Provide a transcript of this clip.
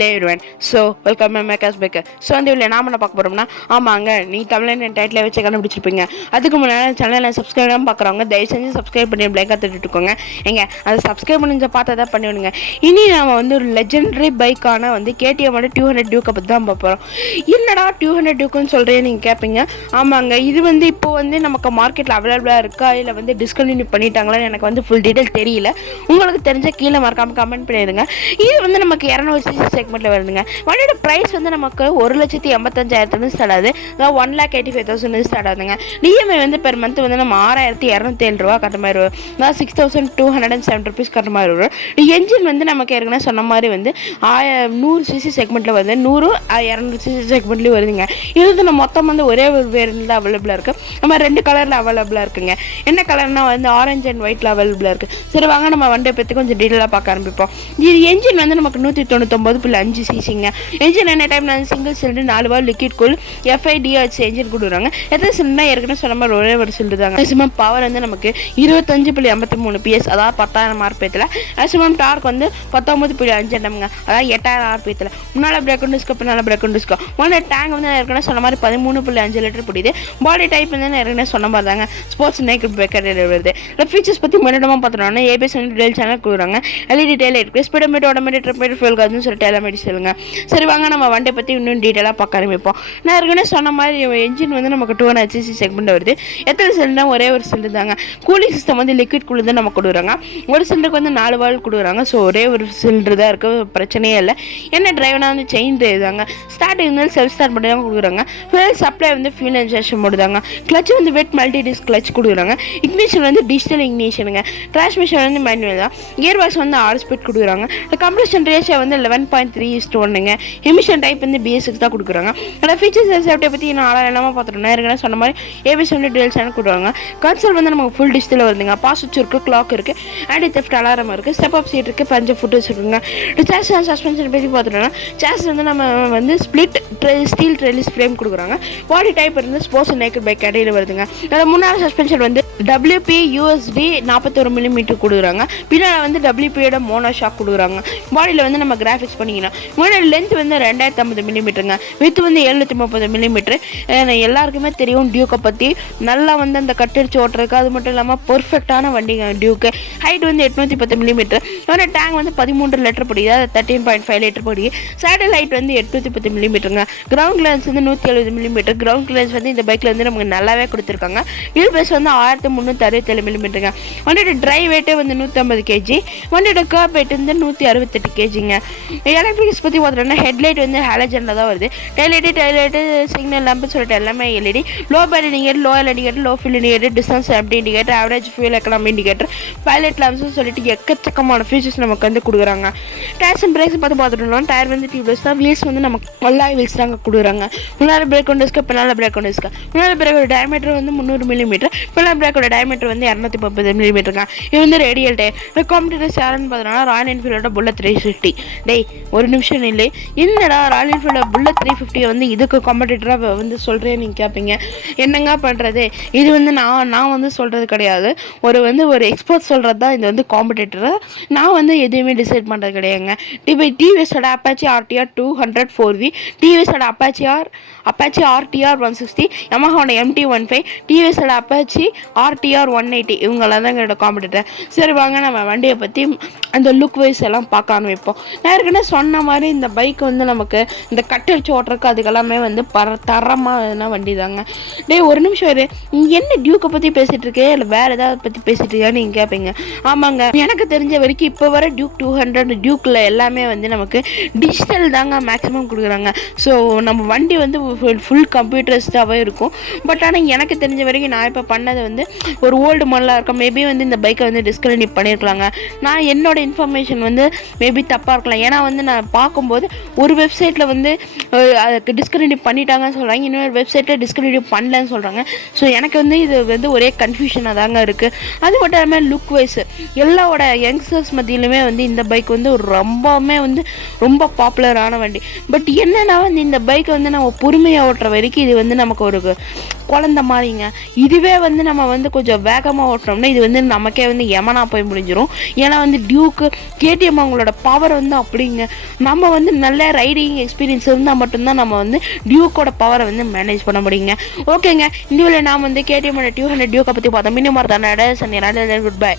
Everyone. So welcome to Maker's Baker. So இந்த வீடியோல நாம என்ன பார்க்க போறோம்னா ஆமாங்க நீ தமிழ்ல டைட்டில் வச்சு கண்டுபிடிச்சிருப்பீங்க. அதுக்கு முன்னாடி சேனலை சப்ஸ்கிரைப் பண்ணாம பார்க்குறவங்க தயவு செஞ்சு சப்ஸ்கிரைப் பண்ணி பிளேக்கா தட்டிட்டுக்கோங்க. ஏங்க அதை சப்ஸ்கிரைப் பண்ணி பார்த்தா பண்ணிவிடுங்க. இனி நாம வந்து ஒரு லெஜெண்டரி பைக்கான வந்து KTM 200 டியூக்கை பற்றி தான் பார்க்க போகிறோம். என்னடா 200 டியூக்குன்னு சொல்கிறேன் நீங்கள் கேட்பீங்க. ஆமாங்க இது வந்து இப்போ வந்து நமக்கு மார்க்கெட்டில் அவைலபிளாக இருக்கா இல்லை வந்து டிஸ்கண்டினியூ பண்ணிட்டாங்களான்னு எனக்கு வந்து ஃபுல் டீட்டெயில் தெரியல. உங்களுக்கு தெரிஞ்ச கீழே மறக்காமல் கமெண்ட் பண்ணிடுங்க. இது வந்து நமக்கு 200cc செக்மெண்ட்ல வருதுங்க. வண்டியோட பிரைஸ் வந்து நமக்கு 1,85,000 ஸ்டார்ட் ஆகுது. அதாவது 1,85,000 ஸ்டார்ட் ஆகுதுங்க. டிஎம்ஐ வந்து பெர் மந்த் வந்து நம்ம 6,207 ரூபா கட்டுற மாதிரி வரும். அதாவது 6,207 ருபீஸ் கட்டுற மாதிரி வரும். என்ஜின் வந்து நமக்கு ஏற்கனவே சொன்ன மாதிரி வந்து 100cc செக்மெண்ட்ல வருது, 100 200cc செக்மெண்ட்லயும் வருதுங்க. இது வந்து நம்ம மொத்தம் வந்து ஒரே ஒரு வேரியன்ட்ல அவைலபிளா இருக்கு. நம்ம 2 கலர்ல அவைலபிளா இருக்குங்க. என்ன கலர்னா வந்து ஆரஞ்சு அண்ட் ஒயிட்ல அவைலபிளா இருக்கு. சரி வாங்க நம்ம வண்டியை பத்தி கொஞ்சம் டீட்டெயிலா பார்க்க ஆரம்பிப்போம். இது என்ஜின் வந்து நமக்கு 199.5 சிசிங்க. என்ஜின் என்ன டைம் சிங்கிள் சிலிண்டர் 4 வால் லிக்விட் கூல் FIDH என்ஜின் கொடுக்குறாங்க. எத்தனை சிலிண்டர் ஏற்கனவே சொன்ன மாதிரி ஒரே ஒரு சிலிண்டர் தாங்க. மேக்ஸிமம் பவர் வந்து நமக்கு 25.83 PS, அதாவது 10,000 RPM. மேக்ஸிமம் டார்க் வந்து 19.5 Nm, அதாவது 8,000 RPM. முன்னால பிரேக் டிஸ்கோ பின்னால பிரேக் டிஸ்கோ. டேங்க் வந்து ஏற்கனவே சொன்ன மாதிரி 13.5 லிட்டர் பிடிக்குது. பாடி டைப் வந்து ஏற்கனவே சொன்ன மாதிரி தாங்க ஸ்போர்ட்ஸ் நேக்கட் பிரேக்கர் வருது. ஃபீச்சர்ஸ் பற்றி முன்னாடி பார்த்தோம்னா ABS வந்து டெல் சேனல் கொடுக்குறாங்க. LED டெய்ல் இருக்கு. ஸ்பீடோமீட்டர் ஆட்டோமேட்டிக் ட்ரிப்பேட் ஃபியூல் கார்டுன்னு சொல்லிட்டு எல்லாமே சொல்லுங்க. சரி வாங்க நம்ம வண்டியை பற்றி இன்னும் டீட்டெயிலாக பார்க்க ஆரம்பிப்போம். நான் ஏற்கனவே சொன்ன மாதிரி என்ஜின் வந்து நமக்கு 200cc செக்மெண்ட் வருது. எத்தனை சிலிண்டர் ஒரே ஒரு சிலிண்டர் தாங்க. கூலிங் சிஸ்டம் வந்து லிக்விட் கூல் தான் நமக்கு கொடுக்குறாங்க. ஒரு சிலிண்டருக்கு வந்து 4 வால் கொடுக்குறாங்க. ஸோ ஒரே ஒரு சிலிண்டர் தான் இருக்குது, பிரச்சனையே இல்லை. என்ன டிரைவனா வந்து செயின் டிரைவ் தாங்க. ஸ்டார்டிங் வந்து செல்ஃப் ஸ்டார்ட் பண்ணி தான் கொடுக்குறாங்க. ஃபியூல் சப்ளை வந்து ஃபியூல் இன்ஜெக்ஷன் போடுதாங்க. கிளச் வந்து வெட் மல்டி டிஸ்க் கிளச் கொடுக்குறாங்க. இக்னிஷன் வந்து டிஜிட்டல் இக்னிஷனுங்க. டிரான்ஸ்மிஷன் வந்து மேனுவல் தான். கியர் பாக்ஸ் வந்து 6 ஸ்பீட் கொடுக்குறாங்க. கம்ப்ரஷன் ரேஷியோ வந்து 11.3:1ங்க. எமிஷன் டைப் வந்து BS6 தான் கொடுக்குறாங்க. ஆனால் ஃபீச்சர்ஸ் அண்ட் சேஃப்டியை பற்றி நான் ஆளாக பார்த்துட்டோம்னா ஏற்கனவே சொன்ன மாதிரி ABS வந்து டெல் சேனல் கொடுக்குறாங்க. கன்சோல் வந்து நமக்கு ஃபுல் டிஜிட்டல் வருதுங்க. பாஸ் சுவிட்ச் இருக்குது, கிளாக் இருக்குது, ஆன்டி தெஃப்ட் அலாரம் இருக்குது, ஸ்டெப் அப் சீட் இருக்குது, பஞ்ச ஃபுட்டர்ஸ் இருக்குங்க. சேஸ் அண்ட் சஸ்பென்ஷன் பற்றி பார்த்துட்டோம்னா சேஸ் வந்து நம்ம வந்து ஸ்பிளிட் ஸ்டீல் ட்ரெலிஸ் ஃப்ரேம் கொடுக்குறாங்க. பாடி டைப் இருந்து ஸ்போர்ட்ஸ் நேக்கட் பைக் கேட்டகரியில் வருதுங்க. அதில் முன்னாள் சஸ்பென்ஷன் வந்து WP USD 41 mm கொடுக்குறாங்க. பின்னால் வந்து WPயோட மோனோ ஷாக் கொடுக்குறாங்க. பாடியில் வந்து நம்ம கிராஃபிக்ஸ் பண்ணிக்கலாம். முன்னாடி லென்த் வந்து 250 mm, வித் வந்து 730 mm. எல்லாருக்குமே தெரியும் டியூக்கை பற்றி. நல்லா வந்து அந்த கட்டடிச்சு ஓட்டுறதுக்கு, அது மட்டும் இல்லாமல் பர்ஃபெக்டான வண்டிங்க டியூக்கு. ஹைட் வந்து 810 mm. டேங்க் வந்து 13 லிட்டர் பிடிக்குது, அது 13.5 லிட்டர் பிடிக்குது. சேடல் ஹைட் வந்து 810 mm. கிரவுண்ட் கிளியரன்ஸ் வந்து 170 mm. கிரவுண்ட் கிளியரன்ஸ் வந்து இந்த பைக்கில் வந்து நமக்கு நல்லாவே கொடுத்துருக்காங்க. வீல் பேஸ் வந்து 1367 mm. வண்டியோட ட்ரை வெயிட்டே வந்து 150 kg. வண்டியோட கர்ப் வெயிட் வந்து 168 kgங்க. எலக்ட்ரிக்ஸ் பற்றி பார்த்தோம்னா ஹெட்லைட் வந்து ஹாலஜனில் தான் வருது. டைலைட்டு சிக்னல் லேம்பு சொல்லிட்டு எல்லாமே LED. Low bat indicator, low indicator, low fuel indicator, distance safety indicator, average fuel economy indicator, pilot lamps சொல்லிட்டு எக்கச்சக்கமான ஃபீச்சர்ஸ் நமக்கு வந்து கொடுக்குறாங்க. டயர்ஸ் அண்ட் பிரேக்ஸ் பார்த்துட்டோம்னா டயர் வந்து டியூப்லெஸ் தான். வீல்ஸ் வந்து நமக்கு அல்லாய் வீல்ஸ் தாங்க கொடுக்குறாங்க. முன்னாடி பிரேக் ஒன் டிஸ்க்கு, பின்னால் பிரேக் ஒன் டிஸ்க்கு. முன்னாடி பிரேக்கோட டயமீட்டர் வந்து 300 mm, பின்னால் பிரேக்கோட டயமீட்டர் வந்து 230 mm. இது வந்து ரேடியல் டயர். காம்படிட்டர்ஸ் யாருன்னு பார்த்தோம்னா ராயல் என்ஃபீல்டோட புல்லட் 350. டேய் ஒரு நிமிஷம் இல்லை, என்னடா ராயல் என்ஃபீல்டோட புல்லட் 350 வந்து இதுக்கு காம்படிட்டராக வந்து சொல்கிறேன் நீங்கள் கேட்பீங்க. என்னங்க பண்ணுறது, இது வந்து நான் வந்து சொல்கிறது கிடையாது. ஒரு எக்ஸ்பர்ட் சொல்கிறது தான் இது வந்து காம்படிட்டராக. நான் வந்து எதுவுமே டிசைட் பண்ணுறது கிடையாதுங்க. டிவிஎஸோட அப்பாச்சி RTR 200 4V, டிவிஎஸோட அப்பாச்சி RTR 160, யமஹாவோட MT-15, டிவிஎஸோட அப்பாச்சி RTR 180, இவங்களாம் தான் எங்களோட காம்படிட்டர். சரி வாங்க நம்ம வண்டியை பற்றி அந்த லுக் வைஸ் எல்லாம் பார்க்க ஆரம்பிப்போம். நான் ஏற்கனவே சொன்ன மாதிரி இந்த பைக் வந்து நமக்கு இந்த கட்டடிச்சு ஓட்டுறதுக்கு அதுக்கெல்லாமே வந்து தரமான வண்டி தாங்க. ஒரு நிமிஷம் என்ன டியூக்கை பற்றி பேசிகிட்டு இருக்கே இல்லை வேறு ஏதாவது பற்றி பேசிகிட்டு இருக்கான்னு நீங்கள் கேட்பீங்க. ஆமாங்க, எனக்கு தெரிஞ்ச வரைக்கும் இப்போ வர டியூக் 200 டியூக்கில் எல்லாமே வந்து நமக்கு டிஜிட்டல் தாங்க மேக்ஸிமம் கொடுக்குறாங்க. ஸோ நம்ம வண்டி வந்து ஃபுல் கம்ப்யூட்டரைஸ்டாகவே இருக்கும். பட் ஆனால் எனக்கு தெரிஞ்ச வரைக்கும் நான் இப்போ பண்ணது வந்து ஒரு ஓல்டு மாடலாக இருக்கும். மேபி வந்து இந்த பைக்கை வந்து டிஸ்கண்டினியூ பண்ணியிருக்கலாங்க. நான் என்னோட இன்ஃபர்மேஷன் வந்து மேபி தப்பாக இருக்கலாம். ஏன்னா வந்து நான் பார்க்கும்போது ஒரு வெப்சைட்டில் வந்து அதுக்கு டிஸ்கண்டினியூ பண்ணிட்டாங்கன்னு சொல்கிறாங்க, இன்னொரு வெப்சைட்டில் டிஸ்கண்டினியூ பண்ணலன்னு சொல்கிறாங்க. ஸோ எனக்கு வந்து இது வந்து ஒரே கன்ஃபியூஷனாக தாங்க இருக்குது. அது மட்டும் இல்லாமல் லுக் வைஸ் எல்லாரோட யங்ஸ்டர்ஸ் மத்தியிலுமே வந்து இந்த பைக் வந்து ரொம்பவுமே வந்து ரொம்ப பாப்புலரான வண்டி. பட் என்னன்னா வந்து இந்த பைக் வந்து நம்ம பொறுமையாக ஓட்டுற வரைக்கும் இது வந்து நமக்கு ஒரு குழந்தை மாதிரிங்க. இதுவே வந்து நம்ம வந்து கொஞ்சம் வேகமாக ஓட்டினோம்னா இது வந்து நமக்கே வந்து யமனா போய் முடிஞ்சிடும். ஏன்னா வந்து டியூக்கு KTM அவங்களோட பவர் வந்து அப்படிங்க. நம்ம வந்து நல்ல ரைடிங் எக்ஸ்பீரியன்ஸ் இருந்தால் மட்டும்தான் நம்ம வந்து டியூக்கோட பவரை வந்து மேனேஜ் பண்ண முடியுங்க. ஓகேங்க, இந்த வேலை நான் வந்து KTM 200 டியூக்கை பற்றி பார்த்தோம். இன்னும் மாதிரி குட் பை.